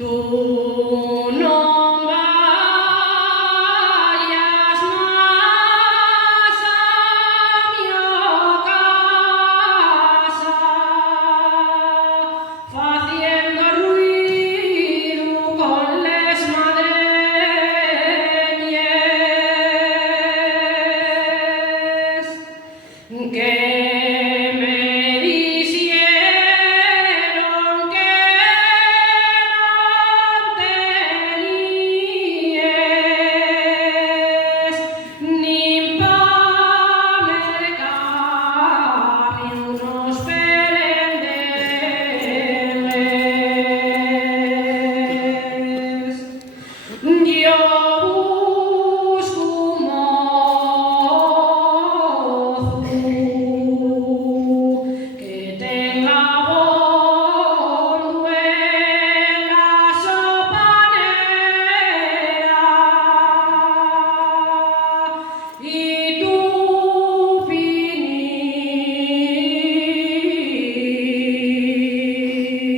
Tú no vayas más a mi casa, faciendo ruido con les madreñes, que me dicieron que no teníes ni pa' mercar ni unos perendeles. Yo busco un mozo que tenga bondo en la sopanera y tu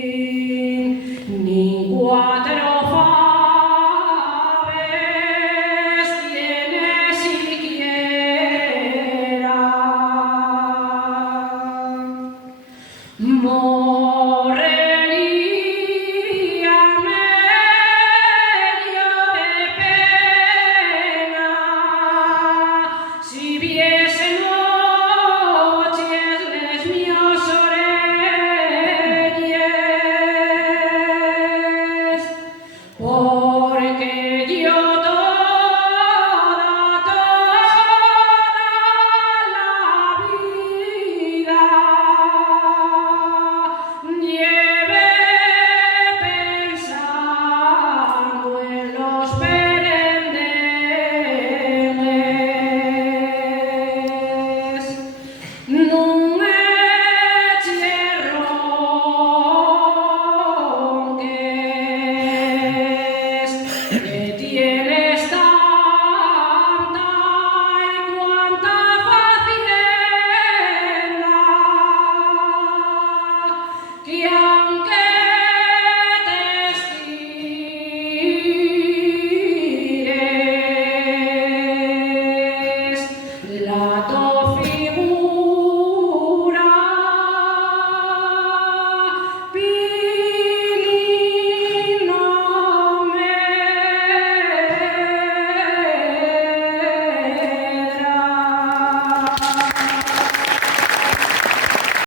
pinín, ni cuatro faves tiene siquiera. Moriría medio de pena si viese noches les míos oreyes, porque yo toda la vida llevé pensando en los perendeles. Nun eche ronques, que tienes tanta y cuanta facienda, que aunque te estires, la tofilla